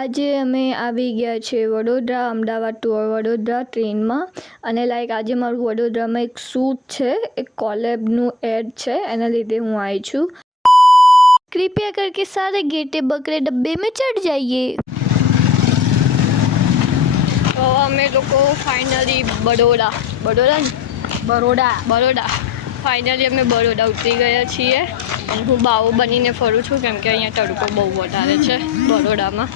આજે અમે આવી ગયા છે વડોદરા અમદાવાદ ટુ વડોદરા ટ્રેનમાં અને આજે મારું વડોદરામાં એક શૂટ છે, એક કોલેબનું એડ છે, એના લીધે હું આવી છું. कृपया करके सारे गेटे बकरे डब्बे में चढ़ जाइए. તો અમે લોકો ફાઇનલી બરોડા ફાઇનલી અમે બરોડા ઉતરી ગયા છીએ અને હું બાવો બનીને ફરું છું કેમ કે અહીંયા તડકો બહુ વધારે છે બરોડામાં.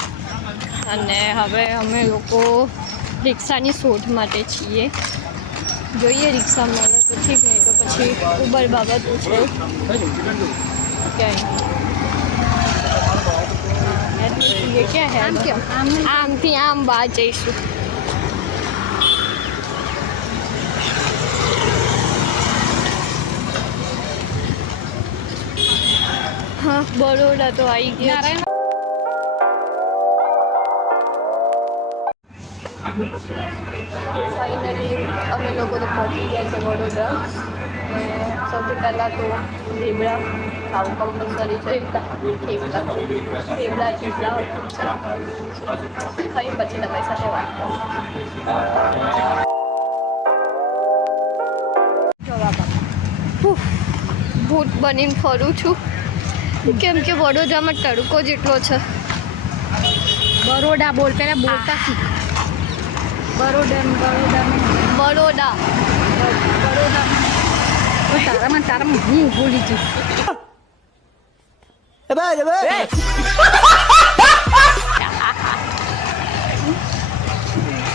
અને હવે અમે લોકો રિક્ષાની શોધ માટે છીએ. જોઈએ રિક્ષા મળે તો ઠીક, નહીં તો પછી ઉબર બાબત છે ક્યાં આમથી આમ બહાર જઈશું. હા બરોડા તો આવી ગયા. ફાઇનલી અમે લોકો તો પહોંચી ગયા છે વડોદરા. સૌથી પહેલાં તો થેબડા ખાવું કમ્પલસરી છે. થેબડા ખાઈ પછી તમારી સાથે વાત કરું. ભૂત બનીને ફરું છું કેમ કે વડોદરામાં તડકો જેટલો છે. બરોડા બોલ, પહેલાં બોલતા શીખ. બરોડા તારામાં હું ભૂલી છું.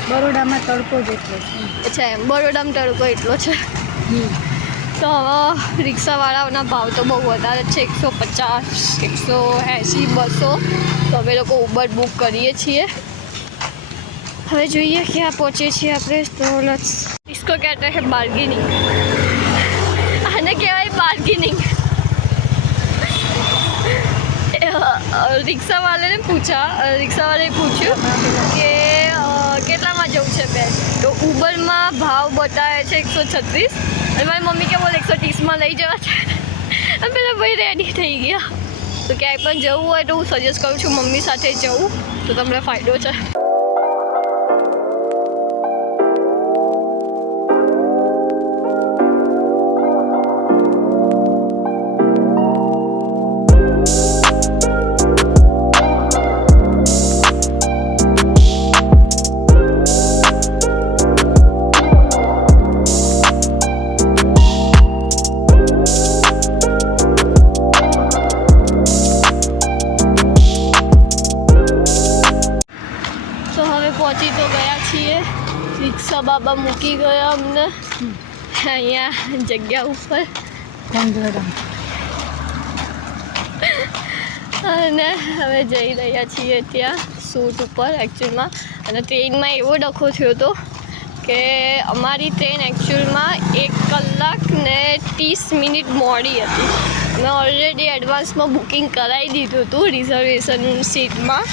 બરોડામાં તડકો જ એટલો છે. અચ્છા એમ, બરોડામાં તડકો એટલો છે. તો રિક્ષાવાળાઓના ભાવ તો બહુ વધારે છે, 150, 180, 200. તો અમે લોકો ઉબર બુક કરીએ છીએ. હવે જોઈએ ક્યાં પહોંચીએ છીએ આપણે. તો इसको कहते हैं बार्गेनिंग. આને કહેવાય બાર્ગેનિંગ. રિક્ષાવાળાએ પૂછ્યું કે કેટલામાં જવું છે બેન. તો ઉબરમાં ભાવ બતાવે છે 136 અને મારી મમ્મી કે બોલ 130માં લઈ જવા છે. અને પેલા ભાઈ રેડી થઈ ગયા. તો ક્યાંય પણ જવું હોય તો હું સજેસ્ટ કરું છું મમ્મી સાથે જવું, તો તમને ફાયદો છે. પહોંચી તો ગયા છીએ. રિક્ષા બાબા મૂકી ગયા અમને અહીંયા જગ્યા ઉપર અને હવે જઈ રહ્યા છીએ ત્યાં શૂટ ઉપર એકચ્યુઅલમાં. અને ટ્રેનમાં એવો ડખો થયો હતો કે અમારી ટ્રેન એકચ્યુઅલમાં 1 કલાક ને 30 મિનિટ મોડી હતી. મેં ઓલરેડી એડવાન્સમાં બુકિંગ કરાવી દીધું હતું રિઝર્વેશન સીટમાં,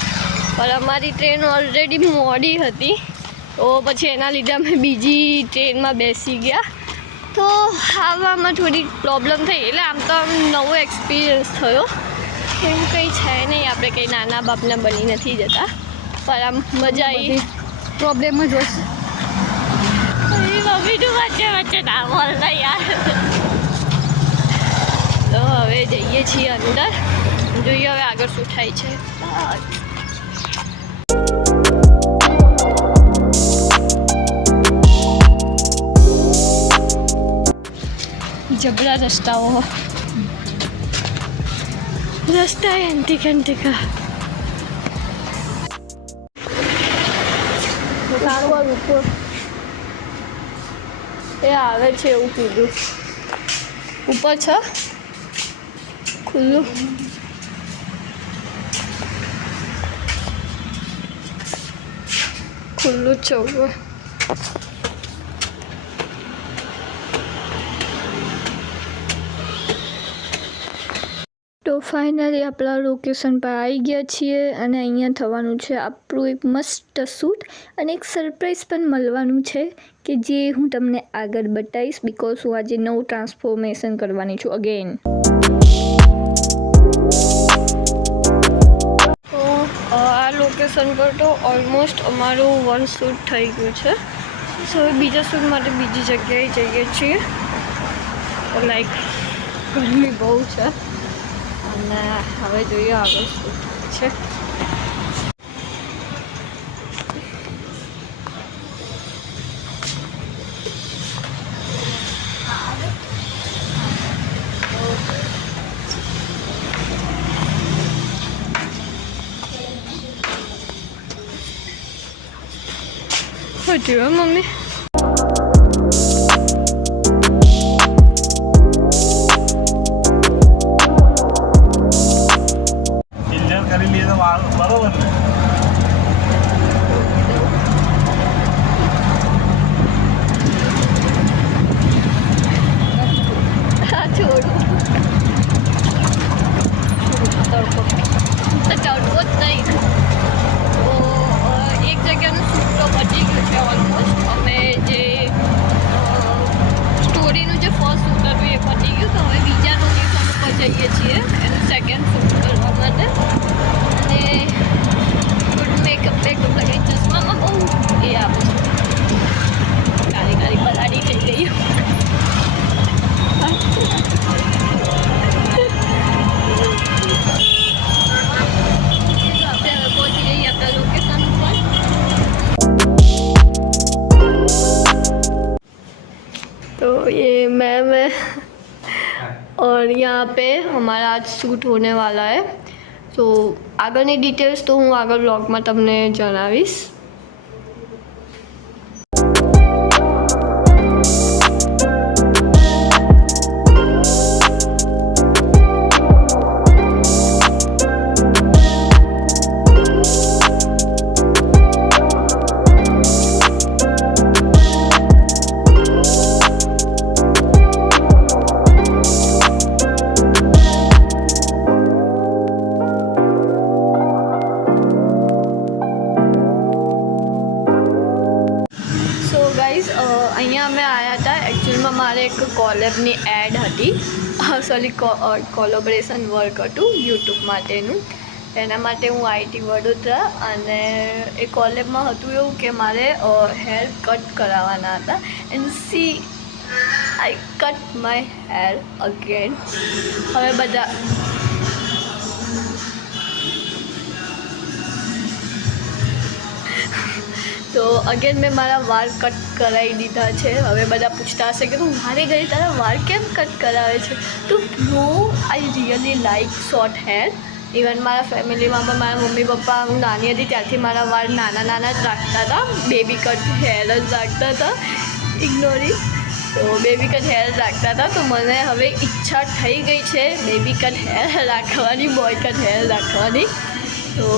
પણ અમારી ટ્રેન ઓલરેડી મોડી હતી. તો પછી એના લીધે અમે બીજી ટ્રેનમાં બેસી ગયા. તો આવવામાં થોડી પ્રોબ્લેમ થઈ. એટલે આમ તો નવો એક્સપિરિયન્સ થયો. એવું કંઈ છે નહીં, આપણે કંઈ નાના બાપના બની નથી જતા, પણ આમ મજા આવી. પ્રોબ્લેમ જ હોય. મમ્મીનું વચ્ચે ના બોલતા યાર. તો હવે જઈએ છીએ અંદર, જોઈએ હવે આગળ શું થાય છે. જબરા રસ્તાઓ, રસ્તા અંતિકા ઉપર એ આવે છે એવું કીધું. ઉપર છે ખુલ્લું. જ છે ઉપર. તો ફાઇનલી આપણા લોકેશન પર આવી ગયા છીએ અને અહીંયા થવાનું છે આપણું એક મસ્ત શૂટ અને એક સરપ્રાઈઝ પણ મળવાનું છે કે જે હું તમને આગળ બતાવીશ, બિકોઝ હું આજે નવું ટ્રાન્સફોર્મેશન કરવાની છું અગેન. તો આ લોકેશન પર તો ઓલમોસ્ટ અમારું 1 શૂટ થઈ ગયું છે. સો હવે બીજા શૂટ માટે બીજી જગ્યાએ જઈએ છીએ. લાઈક ગરમી બહુ છે અને હવે જોઈએ આગળ શું છે. જોયો મમ્મી इंजन કરી લઈએ તો બરોબર ને. છોડું તડકો જ નહીં. તો એક જગ્યાનું શૂટ તો પતી ગયું છે ઓલમોસ્ટ. અમે જે સ્ટોરીનું જે ફર્સ્ટ શૂટ હતું એ પતી ગયું. તો હવે બીજા લોકેશન ઉપર જઈએ છીએ એનું સેકન્ડ શૂટ કરવા માટે. અને ગુડ મેકઅપ લગાવી ચશ્મામાં બહુ એ આપું છું. કાળી પલાડી થઈ ગઈ. तो ये मैम है और यहाँ पे हमारा आज शूट होने वाला है. तो આગળની ડિટેલ્સ તો હું આગળ બ્લોગમાં તમને જણાવીશ. અહીંયા અમે આવ્યા હતા. એકચ્યુઅલમાં મારે એક કોલેબની એડ હતી. સોરી કોલેબોરેશન વર્ક હતું યુટ્યુબ માટેનું. એના માટે હું આઈટી વડોદરા અને એ કોલેબમાં હતું એવું કે મારે હેર કટ કરાવવાના હતા. And C I cut my hair again. હવે બધા તો અગેન મેં મારા વાળ કટ કરાવી દીધા છે. હવે બધા પૂછતા હશે કે તું મારે ગઈ તારા વાળ કેમ કટ કરાવે છે. તો bro I really like short hair. Even મારા ફેમિલીમાં પણ મારા મમ્મી પપ્પા હું નાની હતી ત્યારથી મારા વાળ નાના જ રાખતા હતા. બેબી કટ હેર જ રાખતા હતા. ઇગ્નોરી. તો બેબી કટ હેર રાખતા હતા. તો મને હવે ઈચ્છા થઈ ગઈ છે બેબી કટ હેર રાખવાની, બોય કટ હેર રાખવાની. તો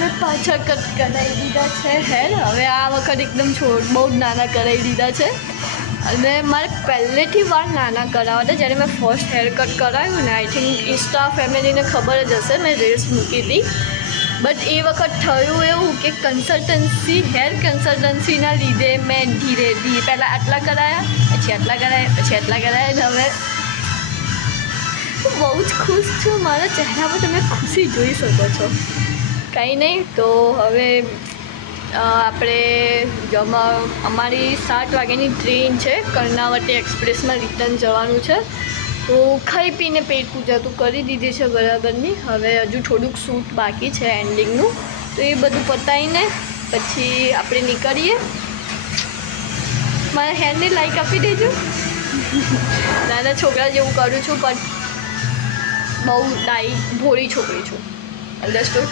મેં પાછા કટ કરાવી દીધા છે હેર. હવે આ વખત એકદમ બહુ જ નાના કરાવી દીધા છે. અને મારે પહેલેથી વાળ નાના કરાવવા હતા. જ્યારે મેં ફર્સ્ટ હેર કટ કરાવ્યું ને આઈ થિંક ઇન્સ્ટા ફેમિલીને ખબર જ હશે, મેં રીલ્સ મૂકી હતી. બટ એ વખત થયું એવું કે હેર કન્સલ્ટન્સીના લીધે મેં ધીરે પહેલાં આટલા કરાયા, પછી આટલા કરાયા, પછી આટલા કરાયા. અને હવે હું બહુ જ ખુશ છું. મારા ચહેરા પર તમે ખુશી જોઈ શકો છો. કંઈ નહીં. તો હવે આપણે અમારી 7 વાગ્યાની ટ્રેન છે. કર્ણાવતી એક્સપ્રેસમાં રિટર્ન જવાનું છે. તો ખાઈ પીને પેટ પૂજા તો કરી દીધી છે બરાબરની. હવે હજુ થોડુંક શૂટ બાકી છે એન્ડિંગનું. તો એ બધું પતાવીને પછી આપણે નીકળીએ. મારા હેરને લાઈક આપી દેજો. નાના છોકરા જેવું કરું છું પણ બહુ ભોળી છોકરી છું. અન્ડરસ્ટુડ.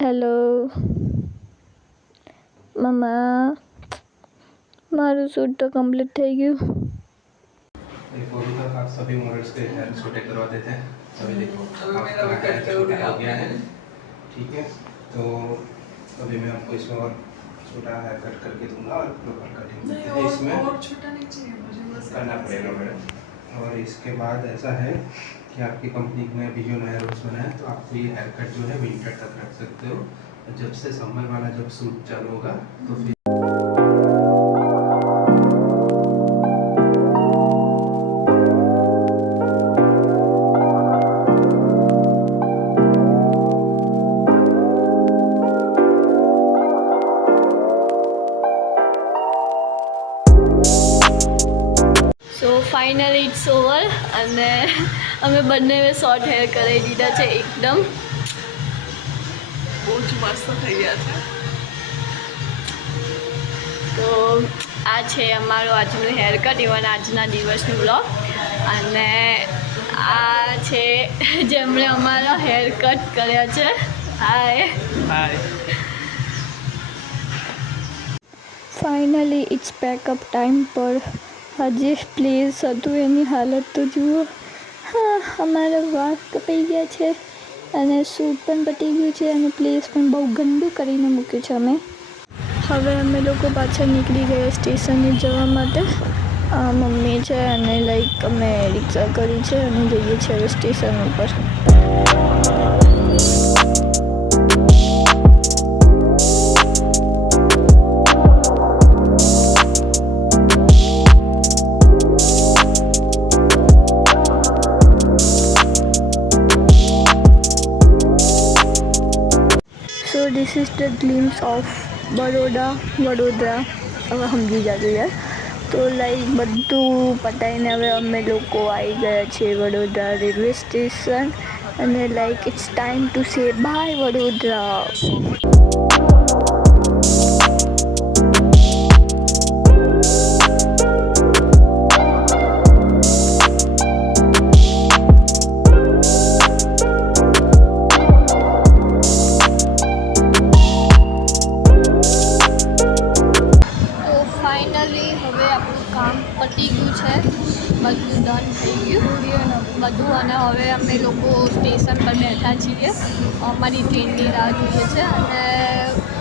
હેલો મમ્મા, મારું શૂટ તો કમ્પ્લીટ થઈ ગયું. फोटो तक आप सभी मॉडल्स के हेयर छोटे करवा देते हैं. अभी देखो आपका हेयर छोटा हो गया है. ठीक है, तो अभी मैं आपको इसमें और छोटा हेयर कट करके दूंगा और प्रॉपर कटिंग इसमें और छोटा नहीं चाहिए मुझे, बस करना पड़ेगा मैडम. और इसके बाद ऐसा है कि आपकी कंपनी ने अभी जो नया रूल्स बनाया है, तो आपको ये हेयर कट जो है विंटर तक रख सकते हो. जब से समर वाला जब सूट चालू होगा तो फिर ફાઇનલી ઇટ્સ ઓવર અને અમે બંનેએ શોર્ટ હેર કરાવી દીધા છે એકદમ. બહુ જ મસ્ત થઈ ગયા છે. તો આ છે અમારું આજનું હેર કટ, ઇવન આજના દિવસનું બ્લોગ. અને આ છે જેમણે અમારા હેર કટ કર્યા છે. હાય હાય. ફાઇનલી ઇટ્સ પેકઅપ ટાઈમ પર. આજે પ્લેસ હતું એની હાલત તો જુઓ. હા, અમારા વાળ કપાઈ ગયા છે અને સૂટ પણ પતી ગયું છે અને પ્લેસ પણ બહુ ગંદુ કરીને મૂક્યું છે અમે. હવે અમે લોકો પાછળ નીકળી ગયા સ્ટેશને જવા માટે. મમ્મી છે અને લાઈક અમે રિક્ષા કરી છે અને જઈએ છીએ હવે સ્ટેશન ઉપર. So this is the glimpse of Vadodara. હવે સમજી જાજો યાર. તો લાઈક બધું પતાવીને હવે અમે લોકો આવી ગયા છીએ વડોદરા રેલવે સ્ટેશન અને like it's time to say bye Vadodara. હવે આપણું કામ પતી ગયું છે, બધું ડન થઈ ગયું બધું. અને હવે અમે લોકો સ્ટેશન પર બેઠા છીએ, અમારી ટ્રેનની રાહ જોઈએ છે અને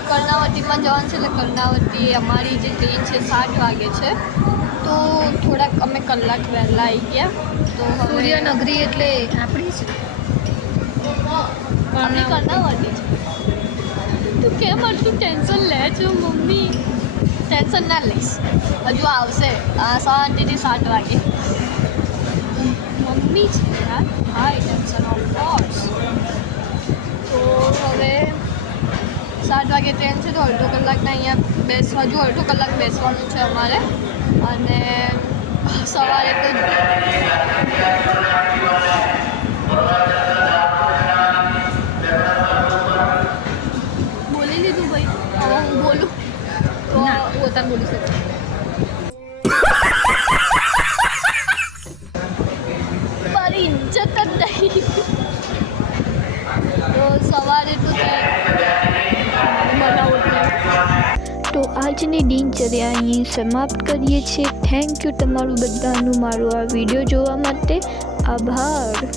કર્ણાવતીમાં જવાનું છે. એટલે કર્ણાવતી અમારી જે ટ્રેન છે 7 વાગે છે, તો થોડાક અમે કલાક વહેલા આવી ગયા. તો સૂર્યનગરી એટલે આપણી જ આપણી કર્ણાવતી છે. તું કેમ આટલું ટેન્શન લે છો મમ્મી? ટેન્શન ના લઈશ, હજુ આવશે શાંતિથી 7 વાગે. મમ્મી છે યાર, હાઈ ટેન્શન ઓફકોર્સ. તો હવે 7 વાગે ટ્રેન છે, તો અડધો કલાકના અહીંયા હજુ અડધો કલાક બેસવાનું છે અમારે. અને સવારે તો બોલી લીધું ભાઈ, હવે હું બોલું તો પોતાને બોલી શકે. મારી ઇજ્જત જ નહીં. તો સવારે તો તો આજની દિનચર્યા અહીં સમાપ્ત કરીએ છીએ. થેન્ક યુ તમારું બધાનું મારો આ વિડીયો જોવા માટે. આભાર.